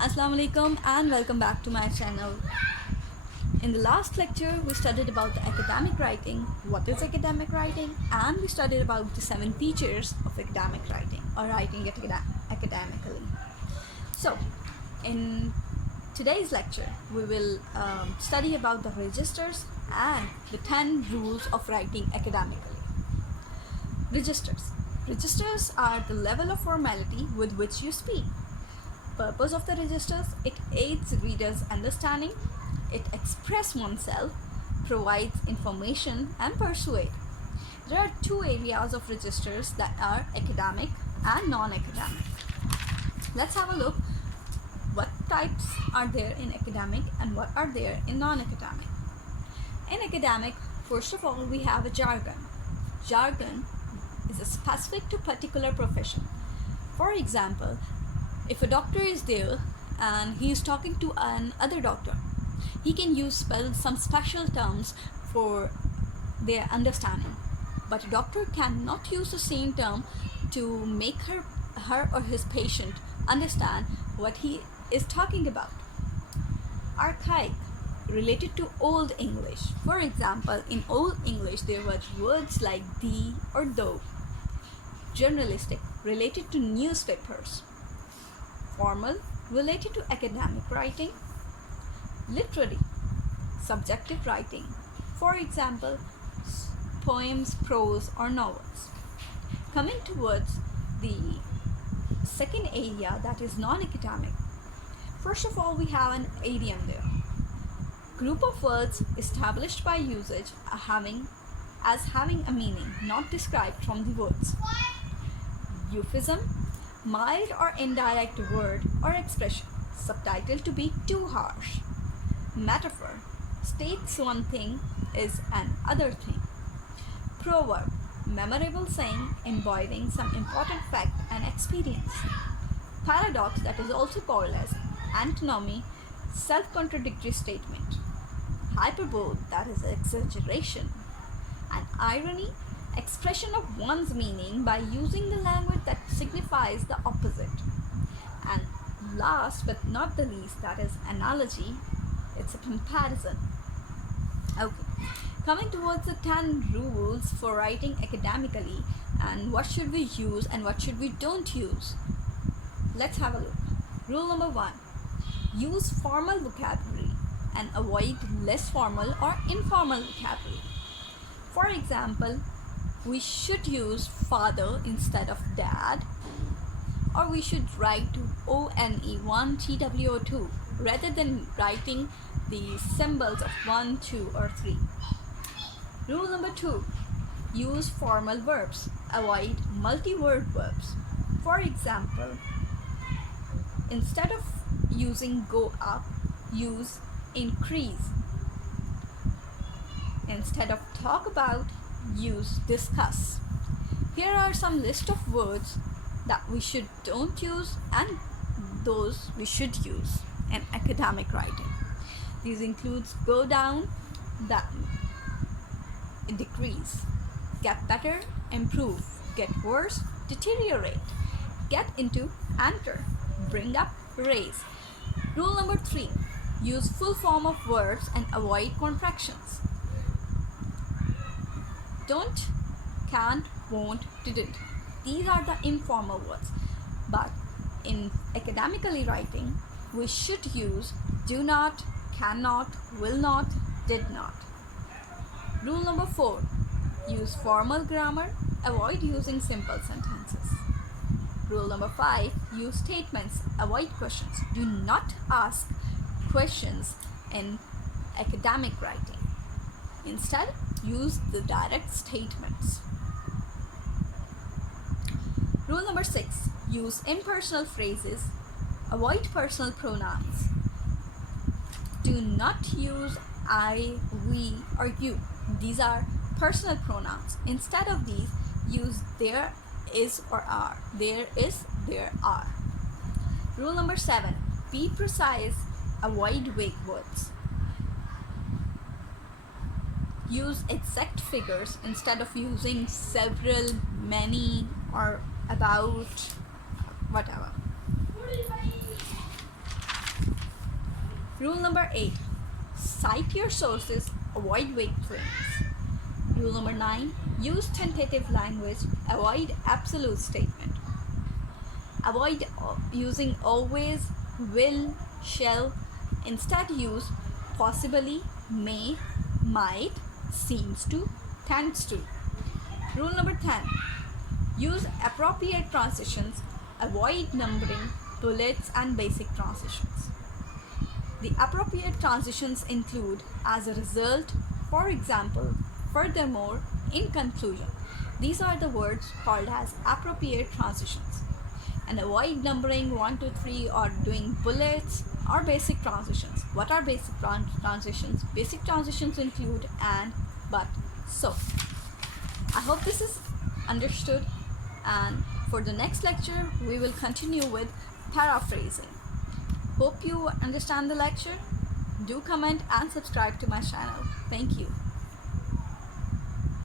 Assalamu alaikum and welcome back to my channel. In the last lecture we studied about the academic writing, what is academic writing, and we studied about the 7 features of academic writing or writing it academically. So in today's lecture we will study about the registers and the 10 rules of writing academically. Registers are the level of formality with which you speak. Purpose of the registers: it aids readers' understanding, it expresses oneself, provides information, and persuade. There are 2 areas of registers that are academic and non-academic. Let's have a look what types are there in academic and what are there in non-academic. In academic, first of all, we have a jargon. Jargon is specific to particular profession. For example, if a doctor is there and he is talking to another doctor, he can use some special terms for their understanding. But a doctor cannot use the same term to make her or his patient understand what he is talking about. Archaic, related to Old English. For example, in Old English there were words like thee or thou. Journalistic, related to newspapers. Formal, related to academic writing. Literary, subjective writing. For example, poems, prose, or novels. Coming towards the second area, that is non-academic. First of all, we have an idiom there. Group of words established by usage as having a meaning not described from the words. Euphemism, mild or indirect word or expression, subtitled to be too harsh. Metaphor, states one thing is an other thing. Proverb, memorable saying embodying some important fact and experience. Paradox, that is also called as antinomy, self-contradictory statement. Hyperbole, that is exaggeration. And irony, expression of one's meaning by using the language that signifies the opposite. And last but not the least, that is analogy, it's a comparison. Okay, coming towards the 10 rules for writing academically and what should we use and what should we don't use. Let's have a look. Rule number 1, use formal vocabulary and avoid less formal or informal vocabulary. For example, we should use father instead of dad, or we should write ONE1 TWO2 rather than writing the symbols of 1, 2, or 3. Rule number 2, use formal verbs, avoid multi-word verbs. For example, instead of using go up, use increase. Instead of talk about, use discuss. Here are some list of words that we don't use and those we should use in academic writing. These includes go down, that decrease, get better, improve, get worse, deteriorate, get into, enter, bring up, raise. Rule number 3, use full form of verbs and avoid contractions. Don't, can't, won't, didn't. These are the informal words. But in academically writing, we should use do not, cannot, will not, did not. Rule number 4, use formal grammar, avoid using simple sentences. Rule number 5, use statements, avoid questions. Do not ask questions in academic writing. Instead, use the direct statements. Rule number 6, use impersonal phrases, avoid personal pronouns. Do not use I, we, or you. These are personal pronouns. Instead of these, use there, is, or are. There is, there are. Rule number 7, be precise, avoid vague words. Use exact figures instead of using several, many, or about, whatever. Rule number 8. Cite your sources, avoid vague claims. Rule number 9. Use tentative language, avoid absolute statement. Avoid using always, will, shall. Instead use possibly, may, might, seems to, tends to. Rule number 10. Use appropriate transitions, avoid numbering, bullets and basic transitions. The appropriate transitions include as a result, for example, furthermore, in conclusion. These are the words called as appropriate transitions. And avoid numbering 1, 2, 3 or doing bullets or basic transitions. What are basic transitions? Basic transitions include and, but, so. I hope this is understood, and for the next lecture we will continue with paraphrasing. Hope you understand the lecture. Do comment and subscribe to my channel. Thank you.